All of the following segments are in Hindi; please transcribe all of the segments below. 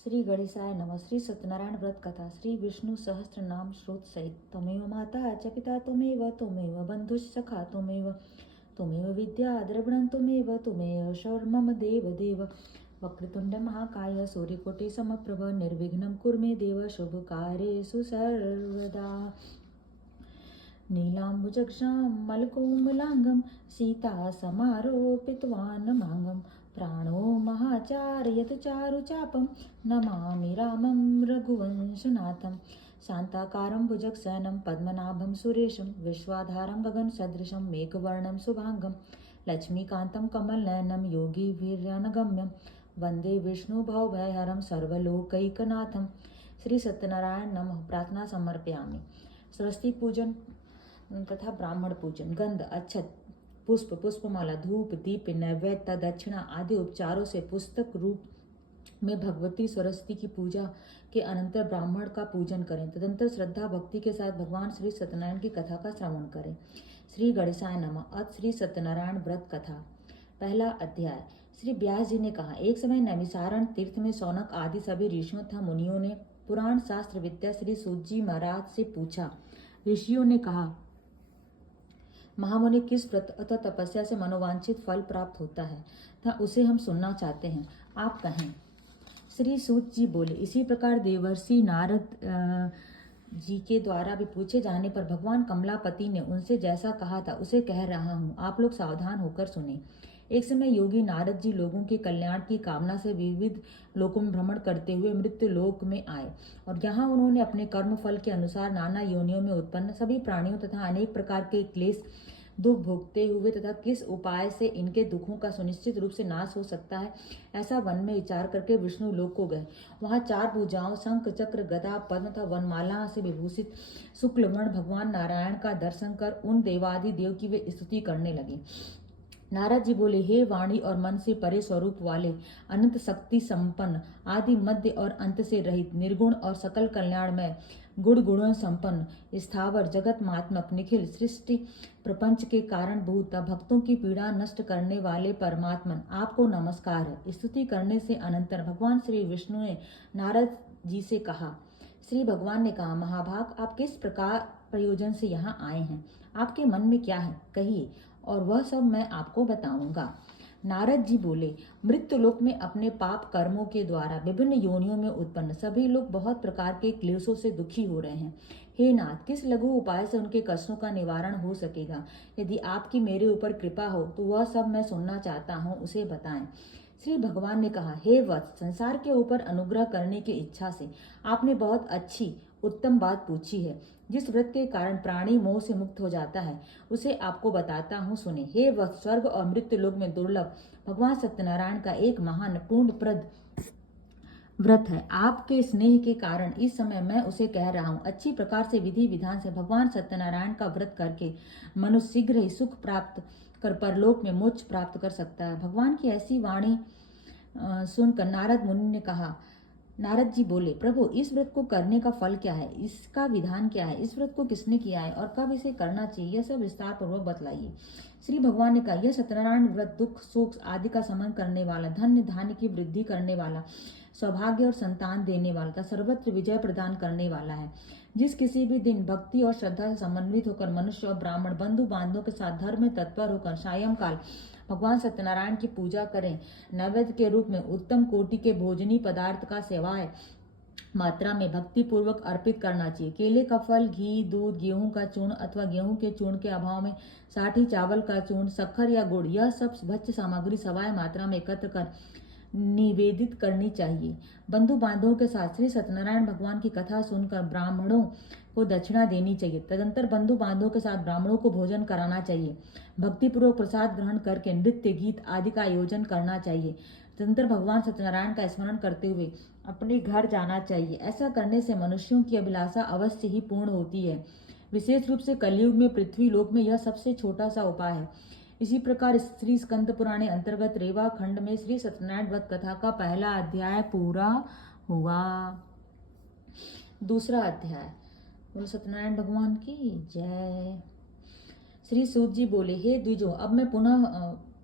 श्री गणेशाय नमः। श्री सत्यनारायण व्रत कथा। श्री विष्णु सहस्त्र नाम श्रोत सहित। त्वमेव माता च पिता त्वमेव बंधुश्च त्वमेव विद्या द्रविणं त्वमेव शर्मम देव वक्रतुंड महाकाय सूर्यकोटि समप्रभ निर्विघ्नं कुरु मे देव शुभकार्येषु सर्वदा। नीलाम्बुजक्षामलकोमलाङ्गं सीता समारोपितवान् माङ्गं प्राणो महाचार्यत चारुचापं नमामि रामं रघुवंशनाथं। शान्ताकारं भुजगशयनं पद्मनाभं सुरेशं विश्वाधारं गगनसदृशं मेघवर्णं शुभांगं लक्ष्मीकान्तं कमलनयनं योगिभिर्यनगम्यं वन्दे विष्णुभवभयहरं सर्वलोकैकनाथं। श्री सत्यनारायण नमः। प्रार्थना समर्पयामि। सरस्वती पूजन तथा ब्राह्मण पूजन। गंध, अक्षत, पुष्प, पुष्पमाला, धूप, दीप, नैवेद्य, दक्षिणा आदि उपचारों से पुस्तक रूप में भगवती सरस्वती की पूजा के अनंतर ब्राह्मण का पूजन करें। तदंतर श्रद्धा भक्ति के साथ भगवान श्री सत्यनारायण की कथा का श्रवण करें। श्री गणेशाय नमः। अथ श्री सत्यनारायण व्रत कथा। पहला अध्याय। श्री व्यास जी ने कहा, एक समय नैमिसारण तीर्थ में सौनक आदि सभी ऋषियों तथा मुनियों ने पुराण शास्त्र विद्या श्री सूत जी महाराज से पूछा। ऋषियों ने कहा, महामुनि, किस व्रत अथवा तपस्या से मनोवांछित फल प्राप्त होता है तथा उसे हम सुनना चाहते हैं, आप कहें। श्री सूत जी बोले, इसी प्रकार देवर्षि नारद जी के द्वारा भी पूछे जाने पर भगवान कमलापति ने उनसे जैसा कहा था उसे कह रहा हूँ, आप लोग सावधान होकर सुने। एक समय योगी नारद जी लोगों के कल्याण की कामना से विविध लोकों में भ्रमण करते हुए मृत्यु लोक में आए और यहाँ उन्होंने अपने कर्म फल के अनुसार नाना योनियों में उत्पन्न सभी प्राणियों तथा अनेक प्रकार के क्लेश दुख भोगते हुए तथा किस उपाय से इनके दुखों का सुनिश्चित रूप से नाश हो सकता है, ऐसा वन में विचार करके विष्णु लोक को गए। वहां चार भुजाओं, शंख, चक्र, गदा, पद्म तथा वनमाला से विभूषित शुक्लवर्ण भगवान नारायण का दर्शन कर उन देवादि देव की वे स्तुति करने लगे। नारद जी बोले, हे वाणी और मन से परे स्वरूप वाले, अनंत शक्ति संपन्न, आदि मध्य और अंत से रहित, निर्गुण और सकल कल्याणमय, गुण गुणों संपन्न, स्थावर जगत मात्मक, निखिल सृष्टि प्रपंच के कारण भूत भक्तों की पीड़ा नष्ट करने वाले परमात्मन, आपको नमस्कार है। स्तुति करने से अनंतर भगवान श्री विष्णु ने नारद जी से कहा। श्री भगवान ने कहा, महाभाग, आप किस प्रकार प्रयोजन से यहाँ आए हैं, आपके मन में क्या है, कहिए, और वह सब मैं आपको बताऊंगा। नारद जी बोले, मृत्यु लोक में अपने पाप कर्मों के द्वारा विभिन्न योनियों में उत्पन्न सभी लोग बहुत प्रकार के क्लेशों से दुखी हो रहे हैं। हे नाथ, किस लघु उपाय से उनके कष्टों का निवारण हो सकेगा? यदि आपकी मेरे ऊपर कृपा हो तो वह सब मैं सुनना चाहता हूँ, उसे बताएं। श्री भगवान ने कहा, हे वत्स, संसार के ऊपर अनुग्रह करने की इच्छा से आपने बहुत अच्छी उत्तम बात पूछी है। जिस व्रत के कारण प्राणी मोह से मुक्त हो जाता है उसे आपको बताता हूँ, सुने। हे वत्स, स्वर्ग और मृत्यु लोक में दुर्लभ भगवान सत्यनारायण का एक महान पूर्णप्रद व्रत है। आपके स्नेह के कारण इस समय मैं उसे कह रहा हूँ। अच्छी प्रकार से विधि विधान से भगवान सत्यनारायण का व्रत करके मनुष्य शीघ्र ही सुख प्राप्त कर परलोक में मोक्ष प्राप्त कर सकता है। भगवान की ऐसी वाणी सुनकर नारद मुनि ने कहा, नारद जी बोले, प्रभु, इस व्रत को करने का फल क्या है, इसका विधान क्या है, इस व्रत को किसने किया है और कब इसे करना चाहिए, यह सब विस्तार पूर्वक बतलाइए। श्री भगवान ने कहा, यह सत्यनारायण व्रत दुख शोक आदि का शमन करने वाला, धन्य धान्य की वृद्धि करने वाला, सौभाग्य और संतान देने वाला तथा सर्वत्र विजय प्रदान करने वाला है। जिस किसी भी दिन भक्ति और श्रद्धा से समन्वित होकर मनुष्य और ब्राह्मण बंधु बांधवों के साथ धर्म में तत्पर होकर सायंकाल भगवान सत्यनारायण की पूजा करें, नैवेद्य के रूप में उत्तम कोटि के भोजनी पदार्थ का सेवाएं मात्रा में भक्ति पूर्वक अर्पित करना चाहिए। केले का फल, घी, दूध, गेहूं का चूर्ण अथवा गेहूं के चूर्ण के अभाव में साठी चावल का चूर्ण, शक्कर या गुड़, यह सब भक्ष्य सामग्री सवाय मात्रा में एकत्र कर निवेदित करनी चाहिए। बंधु बांधवों के साथ श्री सत्यनारायण भगवान की कथा सुनकर ब्राह्मणों को दक्षिणा देनी चाहिए। तदंतर बंधु बांधवों के साथ ब्राह्मणों को भोजन कराना चाहिए। भक्तिपूर्वक प्रसाद ग्रहण करके नृत्य गीत आदि का आयोजन करना चाहिए। तदंतर भगवान सत्यनारायण का स्मरण करते हुए अपने घर जाना चाहिए। ऐसा करने से मनुष्यों की अभिलाषा अवश्य ही पूर्ण होती है। विशेष रूप से कलयुग में पृथ्वी लोक में यह सबसे छोटा सा उपाय है। इसी प्रकार श्री स्कंद पुराणे अंतर्गत रेवा खंड में श्री सत्यनारायण व्रत कथा का पहला अध्याय पूरा हुआ। दूसरा अध्याय। बोलो सत्यनारायण भगवान की जय। श्री सूत जी बोले, हे द्विजो, अब मैं पुनः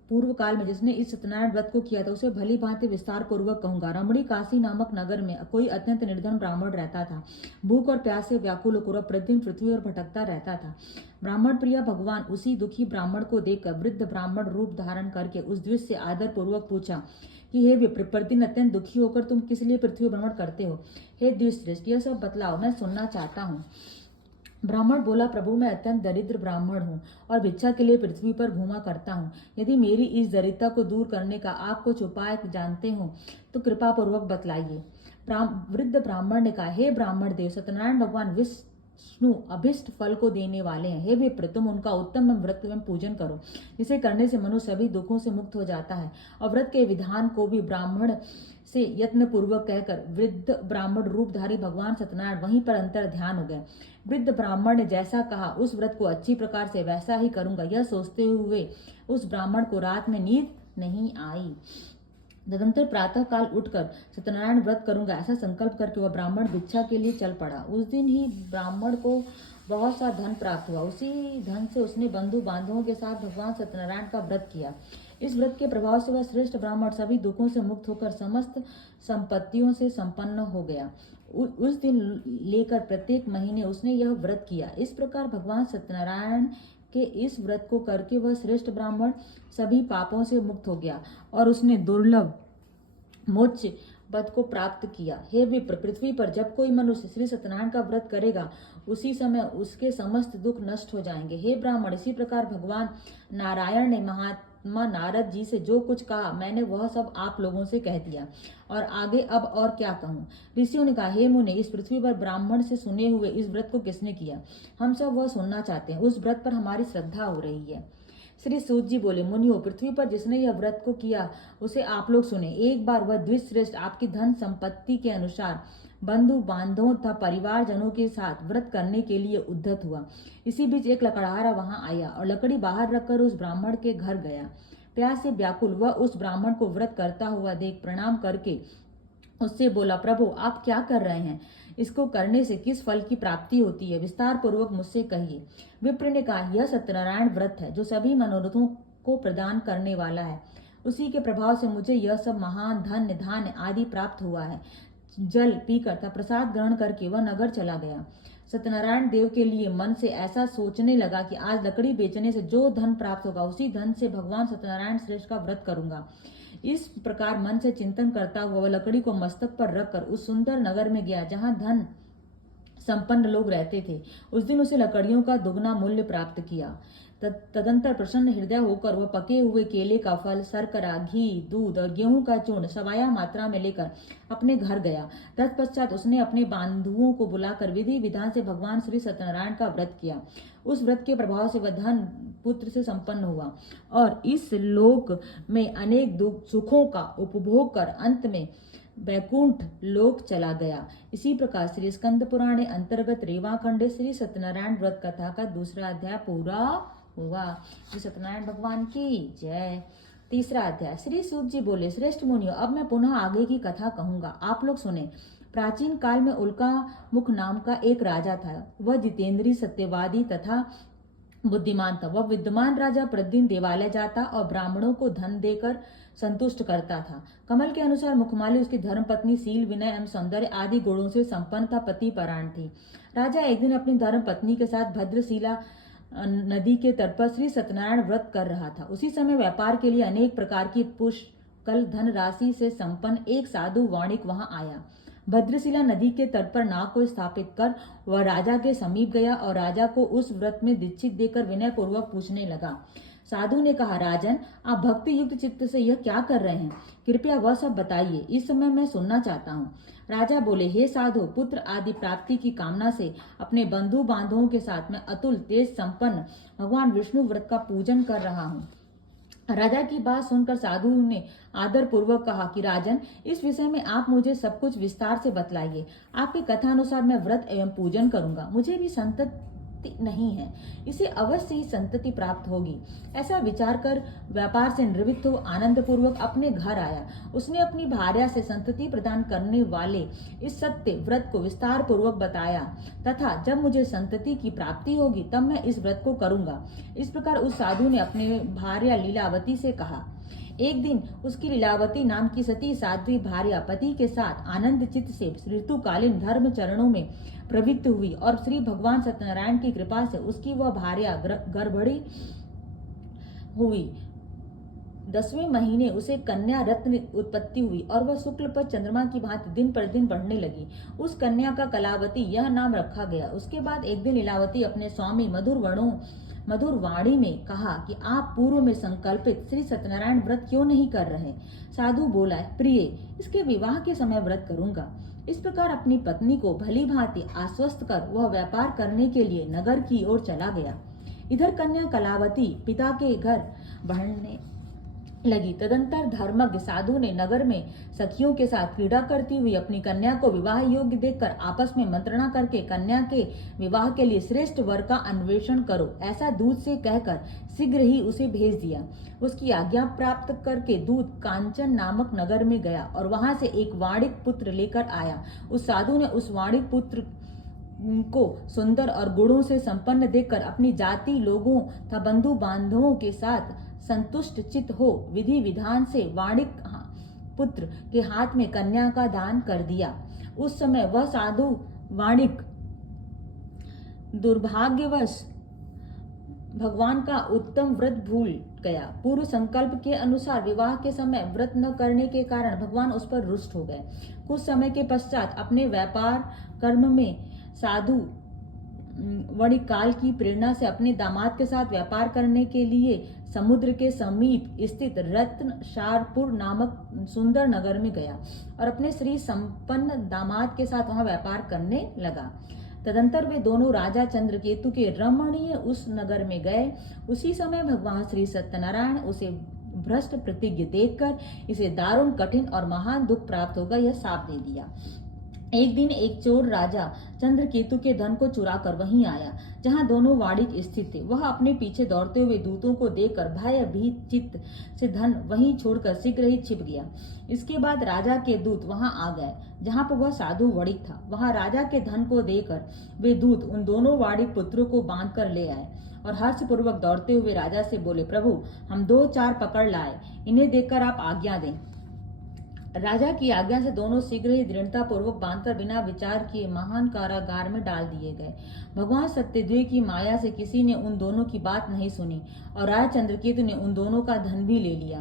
पूर्व काल में जिसने इस सत्यनारायण व्रत को किया था उसे भली भांति विस्तार पूर्वक कहूंगा। रमणी काशी नामक नगर में कोई अत्यंत निर्धन ब्राह्मण रहता था। भूख और प्यास से व्याकुल होकर प्रतिदिन पृथ्वी और भटकता रहता था। ब्राह्मण प्रिय भगवान उसी दुखी ब्राह्मण को देखकर वृद्ध ब्राह्मण रूप धारण करके उस द्विज से आदर पूर्वक पूछा कि हे विप्र, प्रतिदिन अत्यंत दुखी होकर तुम किस लिए पृथ्वी भ्रमण करते हो? हे द्विजश्रेष्ठ, यह सब बतलाओ, मैं सुनना चाहता हूँ। ब्राह्मण बोला, प्रभु मैं अत्यंत दरिद्र ब्राह्मण हूँ और भिक्षा के लिए पृथ्वी पर घूमा करता हूँ। यदि मेरी इस दरिद्रता को दूर करने का आप कुछ उपाय जानते हो तो कृपा पूर्वक बतलाइए। वृद्ध ब्राह्मण ने कहा, हे ब्राह्मण देव, सत्यनारायण भगवान विष्णु अभिष्ट फल को देने वाले हैं। हे विप्र, तुम उनका उत्तम व्रत एवं पूजन करो, जिसे करने से मनुष्य सभी दुखों से मुक्त हो जाता है। और व्रत के विधान को भी ब्राह्मण से यत्न पूर्वक कहकर वृद्ध ब्राह्मण रूपधारी भगवान सत्यनारायण वहीं पर अंतर ध्यान हो गए। वृद्ध ब्राह्मण ने जैसा कहा उस व्रत को अच्छी प्रकार से वैसा ही करूंगा, यह सोचते हुए उस ब्राह्मण को रात में नींद नहीं आई। तदंतर प्रातः काल उठकर सत्यनारायण व्रत करूंगा ऐसा संकल्प करके वह ब्राह्मण भिक्षा के लिए चल पड़ा। उस दिन ही ब्राह्मण को बहुत सा धन प्राप्त हुआ। उसी धन से उसने बंधु बांधवों के साथ भगवान सत्यनारायण का व्रत किया। इस व्रत के प्रभाव से वह श्रेष्ठ ब्राह्मण सभी दुखों से मुक्त होकर समस्त संपत्तियों से संपन्न हो गया। उस दिन लेकर प्रत्येक महीने उसने यह व्रत किया। इस प्रकार भगवान सत्यनारायण के इस व्रत को करके वह श्रेष्ठ ब्राह्मण सभी पापों से मुक्त हो गया और उसने दुर्लभ मोक्ष पद को प्राप्त किया। हे विप्र, पृथ्वी पर जब कोई मनुष्य श्री सत्यनारायण का व्रत करेगा उसी समय उसके समस्त दुख नष्ट हो जाएंगे। हे ब्राह्मण, इसी प्रकार भगवान नारायण ने महात्मा नारद जी से जो कुछ कहा मैंने वह सब आप लोगों से कह दिया और आगे अब और क्या कहूँ। ऋषियों ने कहा, हे मुने, इस पृथ्वी पर ब्राह्मण से सुने हुए इस व्रत को किसने किया? हम सब वह सुनना चाहते हैं। उस व्रत पर हमारी श्रद्धा हो रही है। श्री सूत जी बोले, मुनियों, पृथ्वी पर जिसने यह व्रत को किया उसे आप लोग सुने। एक बार वह द्विजश्रेष्ठ आपकी धन संपत्ति के अनुसार बंधु बांधवों तथा परिवारजनों के साथ व्रत करने के लिए उद्धत हुआ। इसी बीच एक लकड़हारा वहां आया और लकड़ी बाहर रखकर उस ब्राह्मण के घर गया। प्यास से व्याकुल वह उस ब्राह्मण को व्रत करता हुआ देख प्रणाम करके उससे बोला, प्रभु आप क्या कर रहे हैं? इसको करने से किस फल की प्राप्ति होती है? विस्तार पूर्वक मुझसे कहिए। विप्र ने कहा, यह सत्यनारायण व्रत है जो सभी मनोरथों को प्रदान करने वाला है। उसी के प्रभाव से मुझे यह सब महान धन धान्य आदि प्राप्त हुआ है। जल पीकर तथा प्रसाद ग्रहण करके वह नगर चला गया। सत्यनारायण देव के लिए मन से ऐसा सोचने लगा कि आज लकड़ी बेचने से जो धन प्राप्त होगा उसी धन से भगवान सत्यनारायण श्रेष्ठ का व्रत करूंगा। इस प्रकार मन से चिंतन करता हुआ वह लकड़ी को मस्तक पर रखकर उस सुंदर नगर में गया जहां धन संपन्न लोग रहते थे। उस दिन उसे लकड़ियों का दुगना मूल्य प्राप्त किया। तदंतर प्रसन्न हृदय होकर वह पके हुए केले का फल, शर्करा, घी, दूध और गेहूं का चूर्ण सवाया मात्रा में लेकर अपने घर गया। तत्पश्चात उसने अपने बांधुओं को बुलाकर विधि विधान से भगवान श्री सत्यनारायण का व्रत किया। उस व्रत के प्रभाव से वह धन पुत्र से संपन्न हुआ और इस लोक में अनेक सुखों का उपभोग कर अंत में वैकुंठ लोक चला गया। इसी प्रकार श्री स्कंद पुराण अंतर्गत रेवाखंडे श्री सत्यनारायण व्रत कथा का दूसरा अध्याय पूरा हुआ। श्री सत्यनारायण भगवान की जय। तीसरा अध्याय। श्री सूत जी बोले, श्रेष्ठ मुनियों, अब मैं पुनः आगे की कथा कहूंगा, आप लोग सुने। प्राचीन काल में उल्का मुख नाम का एक राजा था। वह जितेंद्रीय, सत्यवादी तथा बुद्धिमान था। वह विद्वान राजा प्रतिदिन देवालय जाता और ब्राह्मणों को धन देकर संतुष्ट करता था। कमल के अनुसार मुखमाली उसकी धर्मपत्नी शील, विनय एवं सौंदर्य आदि गुणों से संपन्न था, पति परायण थी। राजा एक दिन अपनी धर्मपत्नी के साथ भद्रशिला नदी के तट पर श्री सत्यनारायण व्रत कर रहा था। उसी समय व्यापार के लिए अनेक प्रकार की पुष्कल धन राशि से संपन्न एक साधु वाणिक वहां आया। भद्रशिला नदी के तट पर नाव को स्थापित कर वह राजा के समीप गया और राजा को उस व्रत में दीक्षित देकर विनय पूर्वक पूछने लगा। साधु ने कहा, राजन, आप भक्ति युक्त चित्त से यह क्या कर रहे हैं? कृपया वह सब बताइए, इस समय मैं सुनना चाहता हूँ। राजा बोले, हे साधु, पुत्र आदि प्राप्ति की कामना से अपने बंधु बांधवों के साथ मैं अतुल तेज संपन्न भगवान विष्णु व्रत का पूजन कर रहा हूँ। राजा की बात सुनकर साधु ने आदर पूर्वक कहा कि राजन, इस विषय में आप मुझे सब कुछ विस्तार से बतलाइए। आपकी कथा अनुसार मैं व्रत एवं पूजन करूंगा। मुझे भी संतत नहीं है, इसे अवश्य ही संतति प्राप्त होगी। ऐसा विचार कर व्यापार से निवृत्त हो आनंद पूर्वक अपने घर आया। उसने अपनी भार्या से संतति प्रदान करने वाले इस सत्य व्रत को विस्तार पूर्वक बताया तथा जब मुझे संतति की प्राप्ति होगी तब मैं इस व्रत को करूंगा। इस प्रकार उस साधु ने अपने भार्या लीलावती से कहा। एक दिन उसकी लीलावती नाम की सती साध्वी भार्या पति के साथ आनंद चित्त से ऋतुकालीन धर्म चरणों में प्रवृत्त हुई और श्री भगवान सत्यनारायण की कृपा से उसकी वह भार्या गर्भणी हुई। 10वें महीने उसे कन्या रत्न उत्पत्ति हुई और वह शुक्ल पर चंद्रमा की भांति दिन पर दिन बढ़ने लगी। उस कन्या का कलावती यह नाम रखा गया। उसके बाद एक दिन लीलावती अपने स्वामी मधुर वाणी में कहा कि आप पूर्व में संकल्पित श्री सत्यनारायण व्रत क्यों नहीं कर रहे। साधु बोला, प्रिय, इसके विवाह के समय व्रत करूंगा। इस प्रकार अपनी पत्नी को भली भांति आश्वस्त कर वह व्यापार करने के लिए नगर की ओर चला गया। इधर कन्या कलावती पिता के घर बढ़ने लगी। तदंतर धर्मज्ञ साधु ने नगर में सखियों के साथ क्रीड़ा करती हुई अपनी कन्या को विवाह योग्य देखकर आपस में मंत्रणा करके कन्या के विवाह के लिए श्रेष्ठ वर का अन्वेषण करो ऐसा दूत से कहकर शीघ्र ही उसे भेज दिया। उसकी आज्ञा प्राप्त करके दूत कांचन नामक नगर में गया और वहां से एक वाणिक पुत्र लेकर आया। उस साधु ने उस वाणिक पुत्र को सुंदर और गुणों से संपन्न देखकर अपनी जाति लोगों तथा बंधु बांधवों के साथ संतुष्ट चित हो विधि विधान से वाणिक पुत्र के हाथ में कन्या का दान कर दिया। उस समय वह साधु वाणिक दुर्भाग्यवश भगवान का उत्तम व्रत भूल गया। पूर्व संकल्प के अनुसार विवाह के समय व्रत न करने के कारण भगवान उस पर रुष्ट हो गए। कुछ समय के पश्चात अपने व्यापार कर्म में साधु वणिक काल की प्रेरणा से अपने दामाद के साथ व्यापार करने के लिए समुद्र के समीप स्थित रत्नशारपुर नामक सुंदर नगर में गया और अपने श्री संपन्न दामाद के साथ वहां व्यापार करने लगा। तदंतर वे दोनों राजा चंद्रकेतु के रमणीय उस नगर में गए। उसी समय भगवान श्री सत्यनारायण उसे भ्रष्ट प्रतिज्ञ देखकर इसे दारुण कठिन और महान दुख प्राप्त होगा यह शाप दे दिया। एक दिन एक चोर राजा चंद्रकेतु के धन को चुरा कर वहीं आया जहां दोनों वाणिक स्थित थे। वह अपने पीछे दौड़ते हुए दूतों को देखकर भयभीत चित्त से धन वहीं छोड़कर शीघ्र ही छिप गया। इसके बाद राजा के दूत वहां आ गए जहां पर वह साधु वणिक था। वहां राजा के धन को देकर वे दूत उन दोनों वाणिक पुत्रों को बांध कर ले आए और हर्षपूर्वक दौड़ते हुए राजा से बोले, प्रभु, हम 2-4 पकड़ लाए, इन्हें देखकर आप आज्ञा दें। राजा की आज्ञा से दोनों शीघ्र ही दृढ़ता पूर्वक बांधकर बिना विचार किए महान कारागार में डाल दिए गए। भगवान सत्यदेव की माया से किसी ने उन दोनों की बात नहीं सुनी और राजा चंद्रकेतु ने उन दोनों का धन भी ले लिया।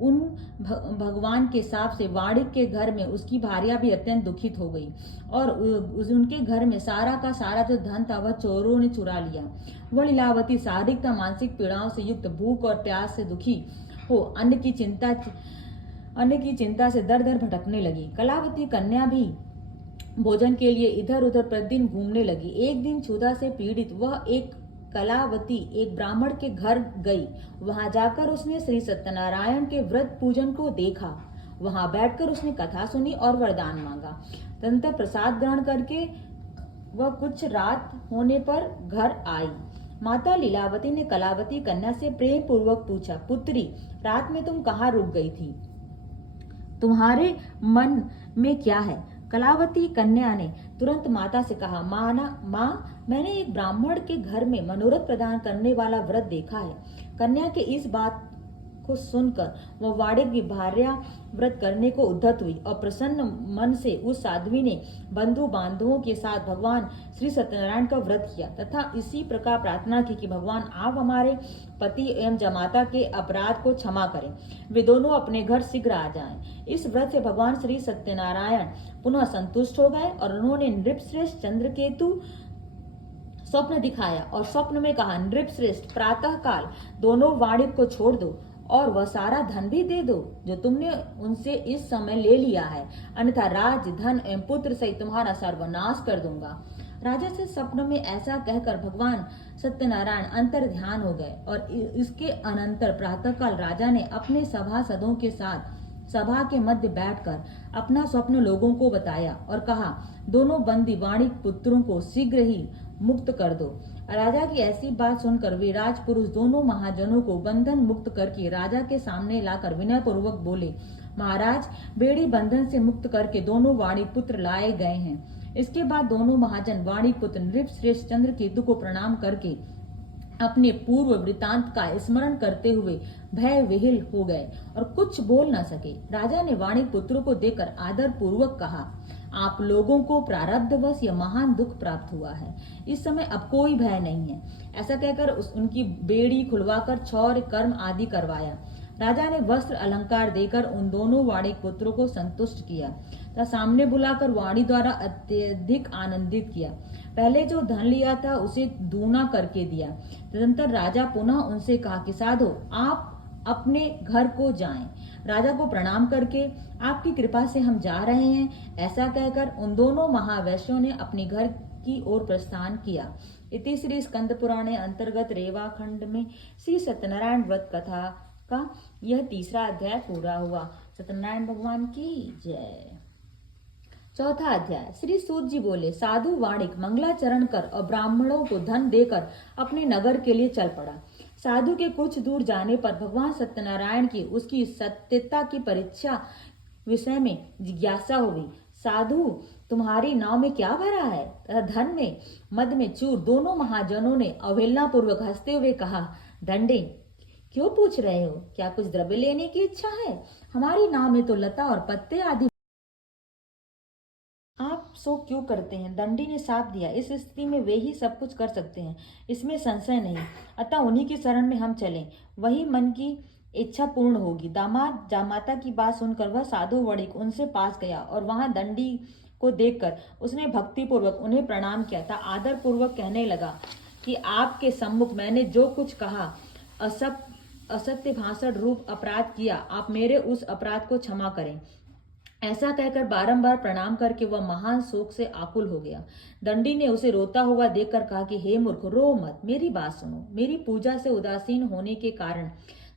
उन भगवान के शाप से वाणिक के घर में उसकी भार्या भी अत्यंत दुखित हो गई और उनके घर में सारा का सारा जो धन था वह चोरों ने चुरा लिया। वह लीलावती शारीरिक तथा मानसिक पीड़ाओं से युक्त भूख और प्यास से दुखी हो अन्न की चिंता से दर दर भटकने लगी। कलावती कन्या भी भोजन के लिए इधर उधर प्रतिदिन घूमने लगी। एक दिन क्षुधा से पीड़ित वह कलावती एक ब्राह्मण के घर गई। वहां जाकर उसने श्री सत्यनारायण के व्रत पूजन को देखा। वहां बैठकर उसने कथा सुनी और वरदान मांगा। तदनंतर प्रसाद ग्रहण करके वह कुछ रात होने पर घर आई। माता लीलावती ने कलावती कन्या से प्रेम पूर्वक पूछा, पुत्री, रात में तुम कहाँ रुक गई थी? तुम्हारे मन में क्या है? कलावती कन्या ने तुरंत माता से कहा, माँ, मैंने एक ब्राह्मण के घर में मनोरथ प्रदान करने वाला व्रत देखा है। कन्या के इस बात को सुनकर वह वाणिक की भार्या व्रत करने को उद्धत हुई और प्रसन्न मन से उस साध्वी ने बंधु बांधवों के साथ भगवान श्री सत्यनारायण का व्रत किया तथा इसी प्रकार प्रार्थना की कि भगवान आप हमारे पति एवं जमाता के अपराध को क्षमा करें, वे दोनों अपने घर शीघ्र आ जाएं। इस व्रत से भगवान श्री सत्यनारायण पुनः संतुष्ट हो गए और उन्होंने नृपश्रेष्ठ चंद्रकेतु स्वप्न दिखाया और स्वप्न में कहा, नृपश्रेष्ठ, प्रातः काल दोनों वाणिक को छोड़ दो और वह सारा धन भी दे दो जो तुमने उनसे इस समय ले लिया है, अन्यथा राज, धन एवं पुत्र सहित तुम्हारा सर्वनाश कर दूंगा। राजा से स्वप्न में ऐसा कहकर भगवान सत्यनारायण अंतर ध्यान हो गए और इसके अनंतर प्रातःकाल राजा ने अपने सभासदों के साथ सभा के मध्य बैठकर अपना स्वप्न लोगों को बताया और कहा, दोनों बंदी वाणिक पुत्रों को शीघ्र ही मुक्त कर दो। राजा की ऐसी बात सुनकर वे राजपुरुष दोनों महाजनों को बंधन मुक्त करके राजा के सामने लाकर विनय पूर्वक बोले, महाराज, बेड़ी बंधन से मुक्त करके दोनों वाणी पुत्र लाए गए हैं। इसके बाद दोनों महाजन वाणी पुत्र नृप श्रेष्ठ चंद्रकेतु को प्रणाम करके अपने पूर्व वृतांत का स्मरण करते हुए भय विहिल हो गए और कुछ बोल न सके। राजा ने वाणी पुत्र को देखकर आदर पूर्वक कहा, आप लोगों को प्रारब्धवश यह महान दुख प्राप्त हुआ है। इस समय अब कोई भय नहीं है। ऐसा कहकर उनकी बेड़ी खुलवाकर छौर कर्म आदि करवाया। राजा ने वस्त्र अलंकार देकर उन दोनों वाणी पुत्रों को संतुष्ट किया तथा सामने बुलाकर वाणी द्वारा अत्यधिक आनंदित किया। पहले जो धन लिया था उसे दूना करके दिया। तदंतर राजा पुनः उनसे कहा कि साधो, आप अपने घर को जाएं। राजा को प्रणाम करके आपकी कृपा से हम जा रहे हैं, ऐसा कहकर उन दोनों महावैश्यों ने अपने घर की ओर प्रस्थान किया। इति श्री स्कंद पुराणे अंतर्गत रेवा खंड में श्री सत्यनारायण व्रत कथा का यह तीसरा अध्याय पूरा हुआ। सत्यनारायण भगवान की जय। चौथा अध्याय। श्री सूत जी बोले, साधु वाणिक मंगलाचरण कर और ब्राह्मणों को धन देकर अपने नगर के लिए चल पड़ा। साधु के कुछ दूर जाने पर भगवान सत्यनारायण की उसकी सत्यता की परीक्षा विषय में जिज्ञासा हुई। साधु, तुम्हारी नाव में क्या भरा है? तथा धन में मद में चूर दोनों महाजनों ने अवहेलना पूर्वक हंसते हुए कहा, दंडे, क्यों पूछ रहे हो? क्या कुछ द्रव्य लेने की इच्छा है? हमारी नाव में तो लता और पत्ते आदि, आप सो क्यों करते हैं? दंडी ने साप दिया, इस स्थिति में वे ही सब कुछ कर सकते हैं, इसमें संशय नहीं। अतः उन्हीं की शरण में हम चलें, वही मन की इच्छा पूर्ण होगी। दामाद जामाता की बात सुनकर वह साधु वणिक उनसे पास गया और वहां दंडी को देखकर उसने भक्ति पूर्वक उन्हें प्रणाम किया था। आदर पूर्वक कहने लगा कि आपके सम्मुख मैंने जो कुछ कहा, असत्य भाषण रूप अपराध किया, आप मेरे उस अपराध को क्षमा करें। ऐसा कहकर बारंबार प्रणाम करके वह महान शोक से आकुल हो गया। दंडी ने उसे रोता हुआ देखकर कहा कि हे मूर्ख, रो मत, मेरी बात सुनो। मेरी पूजा से उदासीन होने के कारण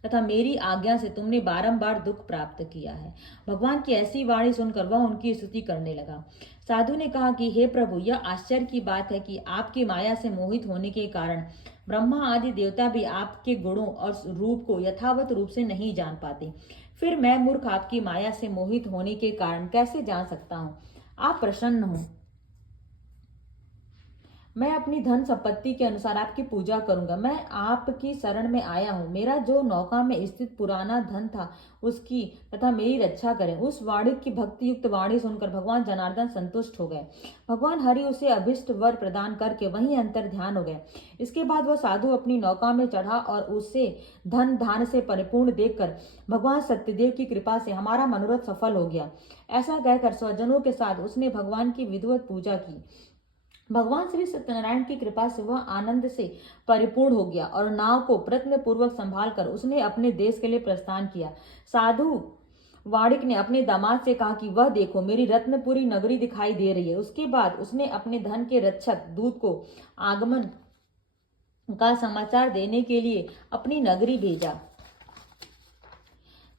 तथा मेरी आज्ञा से तुमने बारंबार दुख प्राप्त किया है। भगवान की ऐसी वाणी सुनकर वह उनकी स्तुति करने लगा। साधु ने कहा कि हे प्रभु, यह आश्चर्य की बात है कि आपकी माया से मोहित होने के कारण ब्रह्मा आदि देवता भी आपके गुणों और रूप को यथावत रूप से नहीं जान पाते। फिर मैं मूर्ख आपकी माया से मोहित होने के कारण कैसे जान सकता हूँ? आप प्रसन्न हो, मैं अपनी धन संपत्ति के अनुसार आपकी पूजा करूंगा। मैं आपकी शरण में आया हूँ। मेरा जो नौका में स्थित पुराना धन था उसकी तथा मेरी रक्षा करें। उस वाणिक की भक्ति युक्त वाणी सुनकर भगवान जनार्दन संतुष्ट हो गए। भगवान हरि उसे अभिष्ट वर प्रदान करके वहीं अंतर ध्यान हो गए। इसके बाद वह साधु अपनी नौका में चढ़ा और उसे धन धान से परिपूर्ण देखकर भगवान सत्यदेव की कृपा से हमारा मनोरथ सफल हो गया, ऐसा कहकर स्वजनों के साथ उसने भगवान की विधिवत पूजा की। भगवान श्री सत्यनारायण की कृपा से वह आनंद से परिपूर्ण हो गया और नाव को प्रयत्न पूर्वक संभाल कर उसने अपने देश के लिए प्रस्थान किया। साधु वाणिक ने अपने दामाद से कहा कि वह देखो, मेरी रत्नपुरी नगरी दिखाई दे रही है। उसके बाद उसने अपने धन के रक्षक दूत को आगमन का समाचार देने के लिए अपनी नगरी भेजा।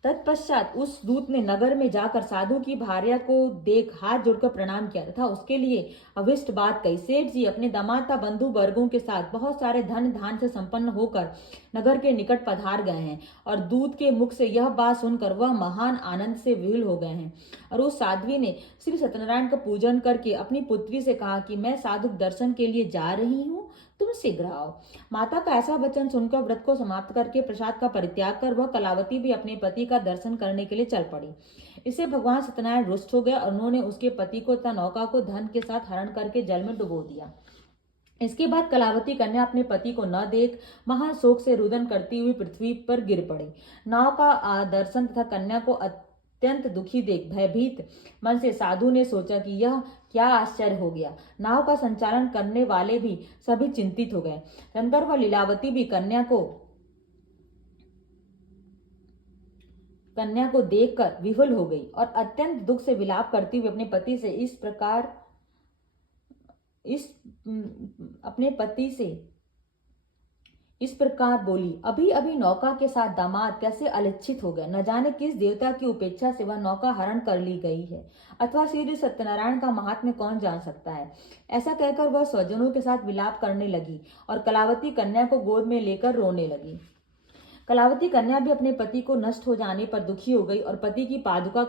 तत्पश्चात उस दूत ने नगर में जाकर साधु की भार्या को देख हाथ जोड़कर प्रणाम किया तथा उसके लिए अभिष्ट बात कही। सेठ जी अपने दामाद तथा बंधु वर्गों के साथ बहुत सारे धन धान से संपन्न होकर नगर के निकट पधार गए हैं और दूत के मुख से यह बात सुनकर वह महान आनंद से विह्वल हो गए हैं। और उस साध्वी ने श्री सत्यनारायण का पूजन करके अपनी पुत्री से कहा कि मैं साधु दर्शन के लिए जा रही हूँ, तुम शीघ्र आओ। माता का ऐसा वचन सुनकर व्रत को समाप्त करके प्रसाद का परित्याग कर वह कलावती भी अपने पति का दर्शन करने के लिए चल पड़ी। इससे भगवान सत्यनारायण रुष्ट हो गए और उन्होंने उसके पति को तथा नौका को धन के साथ हरण करके जल में डुबो दिया। इसके बाद कलावती कन्या अपने पति को न देख महान शोक से रुदन करती हुई पृथ्वी पर गिर पड़ी। नाव का दर्शन तथा कन्या को अत्यंत दुखी देख भयभीत मन से साधु ने सोचा कि यह क्या आश्चर्य हो गया। नाव का संचालन करने वाले भी सभी चिंतित हो गए। तदंतर वह लीलावती भी कन्या को देखकर विह्वल हो गई और अत्यंत दुख से विलाप करती हुई अपने पति से इस प्रकार बोली, अभी अभी नौका के साथ दामाद कैसे अलिच्छित हो गए, न जाने किस देवता की उपेक्षा से वह नौका हरण कर ली गई है, अथवा श्री सत्यनारायण का महात्म्य कौन जान सकता है। ऐसा कहकर वह स्वजनों के साथ विलाप करने लगी और कलावती कन्या को गोद में लेकर रोने लगी। कलावती कन्या भी अपने पति को नष्ट हो जाने पर दुखी हो गई और पति की पादुका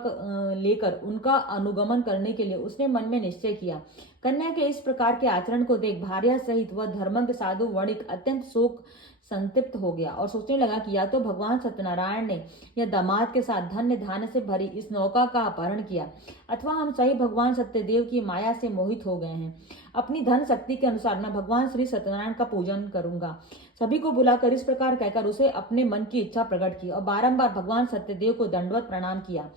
लेकर उनका अनुगमन करने के लिए उसने मन में निश्चय किया। कन्या के इस प्रकार के आचरण को देख भार्या सहित वह धर्मज्ञ साधु वणिक अत्यंत शोक संतप्त हो गया और सोचने लगा कि या तो भगवान सत्यनारायण ने या दामाद के साथ धन्य धान्य से भरी इस नौका का अपहरण किया, अथवा हम सही भगवान सत्यदेव की माया से मोहित हो गए हैं। अपनी धन शक्ति के अनुसार मैं भगवान श्री सत्यनारायण का पूजन करूंगा। सभी को बुलाकर इस प्रकार कहकर उसे अपने मन की इच्छा प्रकट की और बारंबार भगवान सत्यदेव को दंडवत प्रणाम किया।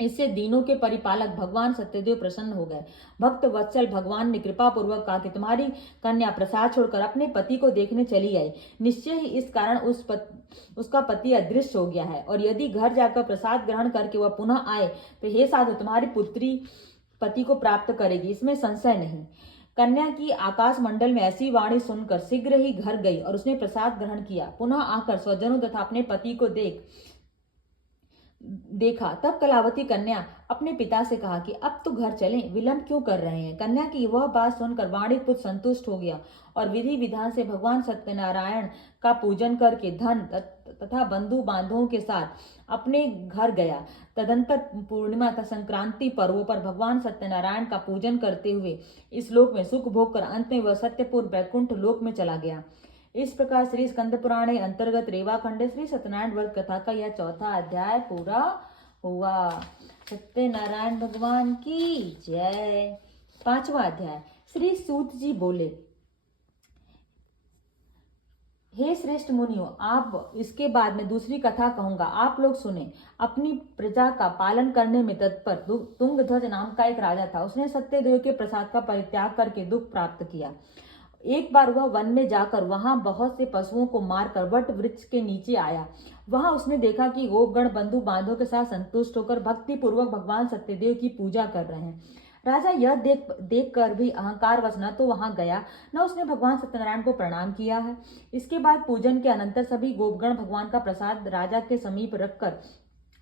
इससे दीनों के परिपालक भगवान सत्यदेव प्रसन्न हो गए। भक्त वत्सल भगवान ने कृपा पूर्वक कहा कि तुम्हारी कन्या प्रसाद छोड़कर अपने पति को देखने चली आई। निश्चय ही इस कारण उसका पति अदृश्य हो गया है, और यदि घर जाकर प्रसाद ग्रहण करके वह पुनः आए तो हे साधु, तुम्हारी पुत्री पति को प्राप्त करेगी, इसमें संशय नहीं। कन्या की आकाश मंडल में ऐसी वाणी सुनकर शीघ्र ही घर गई और उसने प्रसाद ग्रहण किया। पुनः आकर स्वजनों तथा अपने पति को देखा। तब कलावती कन्या अपने पिता से कहा कि अब तो घर चलें, विलंब क्यों कर रहे हैं। कन्या की वह बात सुनकर वाणी पुत्र संतुष्ट हो गया और विधि विधान से भगवान सत्यनारायण का पूजन करके धन तथा बंधु बांधवों के साथ अपने घर गया। तदंतर पूर्णिमा तथा संक्रांति पर्वों पर भगवान सत्यनारायण का पूजन करते हुए इस लोक में सुख भोग कर अंत में वह सत्यपुर वैकुंठ लोक में चला गया। इस प्रकार श्री स्कंद पुराण अंतर्गत रेवा खंड श्री सत्यनारायण व्रत कथा का यह चौथा अध्याय पूरा हुआ। सत्यनारायण भगवान की जय। पांचवा अध्याय। श्री सूत जी बोले, हे श्रेष्ठ मुनियों, आप इसके बाद में दूसरी कथा कहूंगा, आप लोग सुने। अपनी प्रजा का पालन करने में तत्पर तुंगध्वज नाम का एक राजा था। उसने सत्यदेव के प्रसाद का परित्याग करके दुख प्राप्त किया। एक बार वह वन में जाकर वहां बहुत से पशुओं को मारकर वट वृक्ष के नीचे आया। वहां उसने देखा कि गोपगण बंधु बांधवों के साथ संतुष्ट होकर भक्ति पूर्वक भगवान सत्यदेव की पूजा कर रहे हैं। राजा यह देख कर भी अहंकार वश न तो वहां गया, न उसने भगवान सत्यनारायण को प्रणाम किया है। इसके बाद पूजन के अनंतर सभी गोपगण भगवान का प्रसाद राजा के समीप रखकर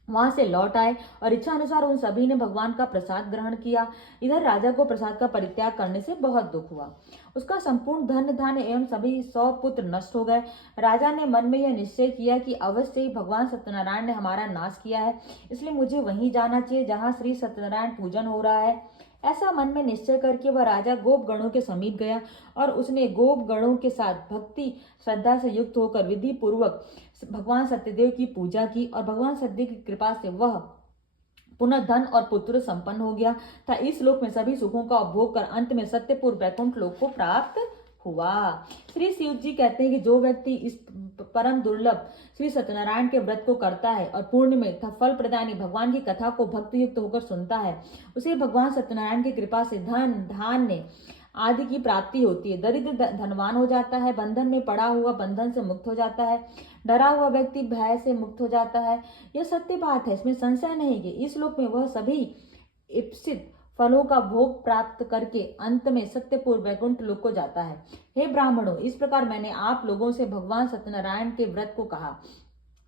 वहां से लौट आए और इच्छा अनुसार उन सभी ने भगवान का प्रसाद ग्रहण किया। इधर राजा को प्रसाद का परित्याग करने से बहुत दुख हुआ। उसका संपूर्ण धन धान्य एवं सभी 100 पुत्र नष्ट हो गए। राजा ने मन में यह निश्चय किया कि अवश्य ही भगवान सत्यनारायण ने हमारा नाश किया है, इसलिए मुझे वहीं जाना चाहिए जहाँ श्री सत्यनारायण पूजन हो रहा है। ऐसा मन में निश्चय करके वह राजा गोप गणों के समीप गया और उसने गोप गणों के साथ भक्ति श्रद्धा से युक्त होकर विधि पूर्वक भगवान सत्यदेव की पूजा की और भगवान सत्यदेव की कृपा से वह पुनः धन और पुत्र संपन्न हो गया था। इस लोक में सभी सुखों का उपभोग कर अंत में सत्यपुर वैकुंठ लोक को प्राप्त हुआ। श्री शिव जी कहते हैं कि जो व्यक्ति इस परम दुर्लभ श्री सत्यनारायण के व्रत को करता है और पूर्ण में फल प्रदानी भगवान की कथा को भक्ति युक्त होकर सुनता है, उसे भगवान सत्यनारायण की कृपा से धन धान्य आदि की प्राप्ति होती है। दरिद्र धनवान हो जाता है, बंधन में पड़ा हुआ बंधन से मुक्त हो जाता है, डरा हुआ व्यक्ति भय से मुक्त हो जाता है। यह सत्य बात है, इसमें संशय नहीं कि इस लोक में वह सभी इप्सित फलों का भोग प्राप्त करके अंत में सत्यपुर वैकुंठ लोक को जाता है। हे ब्राह्मणों, इस प्रकार मैंने आप लोगों से भगवान सत्यनारायण के व्रत को कहा,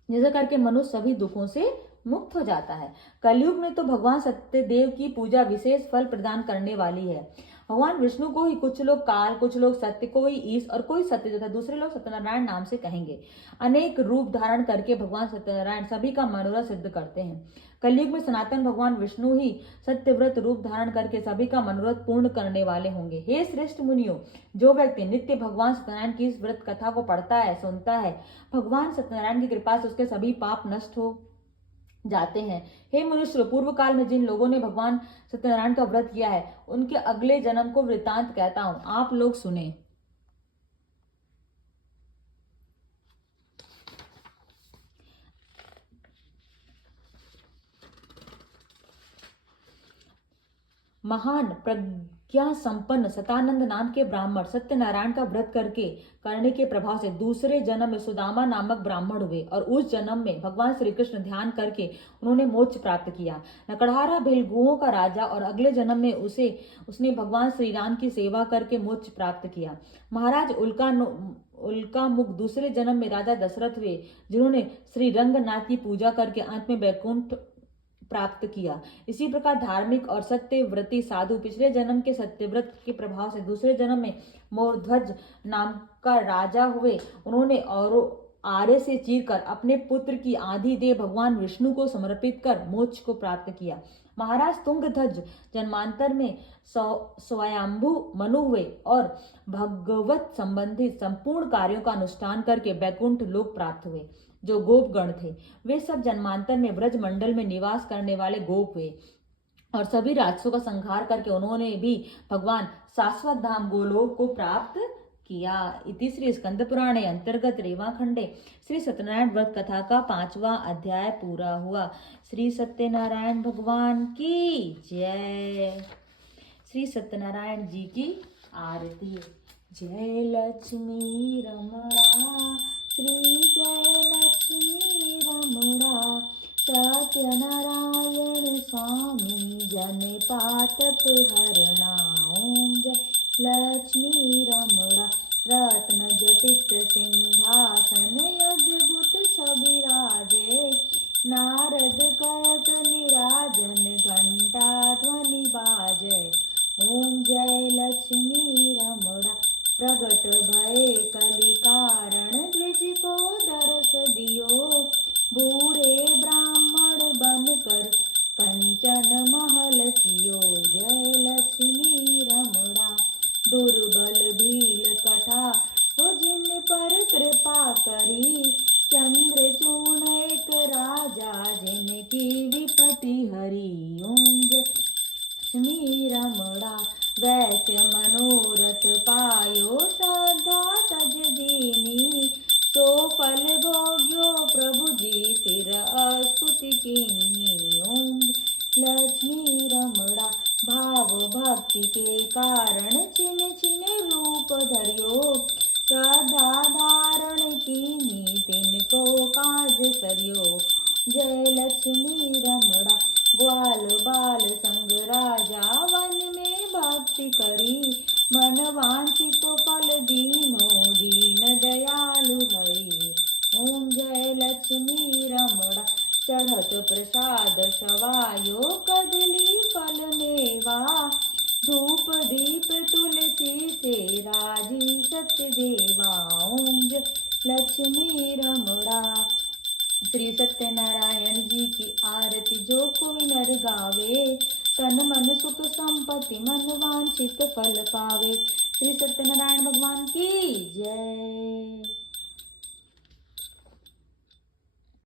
जिसे करके मनुष्य सभी दुखों से मुक्त हो जाता है। कलयुग में तो भगवान सत्यदेव की पूजा विशेष फल प्रदान करने वाली है। भगवान विष्णु को ही कुछ लोग काल, कुछ लोग सत्य, कोई ईश और कोई सत्य तथा दूसरे लोग सत्यनारायण नाम से कहेंगे। अनेक रूप धारण करके भगवान सत्यनारायण सभी का मनोरथ सिद्ध करते हैं। कलयुग में सनातन भगवान विष्णु ही सत्यव्रत रूप धारण करके सभी का मनोरथ पूर्ण करने वाले होंगे। हे श्रेष्ठ मुनियों, जो व्यक्ति नित्य भगवान सत्यनारायण की इस व्रत कथा को पढ़ता है, सुनता है, भगवान सत्यनारायण की कृपा से उसके सभी पाप नष्ट हो जाते हैं। हे मनुष्य, पूर्व काल में जिन लोगों ने भगवान सत्यनारायण का व्रत किया है, उनके अगले जन्म को वृतांत कहता हूं, आप लोग सुने। महान क्या संपन्न सतानंद नाम के ब्राह्मण सत्यनारायण का व्रत करने के प्रभाव से दूसरे जन्म में सुदामा नामक ब्राह्मण हुए और उस जन्म में भगवान श्री कृष्ण ध्यान करके उन्होंने मोक्ष प्राप्त किया। नकड़हारा भेलगुओं का राजा और अगले जन्म में उसने भगवान श्री राम की सेवा करके मोक्ष प्राप्त किया। महाराज उल्का मुख दूसरे जन्म में राजा दशरथ हुए, जिन्होंने श्री रंगनाथ की पूजा करके अंत में वैकुंठ प्राप्त किया। इसी प्रकार धार्मिक और सत्यव्रती साधु पिछले जन्म के सत्यव्रत के प्रभाव से दूसरे जन्म में मोरध्वज नाम का राजा हुए। उन्होंने और आर्य से चीरकर अपने पुत्र की आधी देह भगवान विष्णु को समर्पित कर मोक्ष को प्राप्त किया। महाराज तुंगध्वज जन्मांतर में स्वयंभू मनु हुए और भगवत संबंधित संपूर्ण कार्यों का अनुष्ठान करके वैकुंठ लोक प्राप्त हुए। जो गोपगण थे वे सब जन्मांतर में ब्रज मंडल में निवास करने वाले गोप हुए और सभी राक्षसों का संहार करके उन्होंने भी भगवान शाश्वत धाम गोलोक को प्राप्त किया। इति श्री स्कंद पुराणे अंतर्गत रेवा खंडे श्री सत्यनारायण व्रत कथा का 5वां अध्याय पूरा हुआ। श्री सत्यनारायण भगवान की जय। श्री सत्यनारायण जी की आरती। जय लक्ष्मी रमणा श्री जय लक्ष्मी रमणा सत्यनारायण स्वामी जन पातक हरणा। ओम जय लक्ष्मी रमणा रत्न जटित सिंहासन अद्भुत छवि राजे। नारद करत निराजन घंटा ध्वनि बाजे। ओम जय लक्ष्मी रमणा प्रगट भय कलि कारण द्विज को दरस दियो। बूढ़े ब्राह्मण बन कर कंचन महल कियो। जय लक्ष्मी रमणा दुर्बल भील कथा हो जिन पर कृपा करी। चंद्रचूर्ण एक राजा जिनकी विपत्ति हरी। ओम जय लक्ष्मी रमणा वैश्य मनोरथ पायो श्रद्धा तज दीनी। सो फल भोग्यो प्रभु जी फिर स्तुति कीन्ही। ओम लक्ष्मी रमणा भाव भक्ति के कारण छिन छिन रूप धरियो। श्रद्धा धारण कीन्ही तिनको काज सरियो। जय लक्ष्मी रमणा ग्वाल बाल संग राजा वन में भक्ति करी। मन वांछित फल दीनो दीन दयालु हरि। ओम जय लक्ष्मी रमणा चढ़त प्रसाद सवायो कदली फल मेवा। धूप दीप तुलसी से राजी सत्य देवा। ओम जय लक्ष्मी रमणा श्री सत्यनारायण जी की आरती जो कोई नर गावे। तन मन सुख संपत्ति मन वांछित फल पावे। श्री सत्यनारायण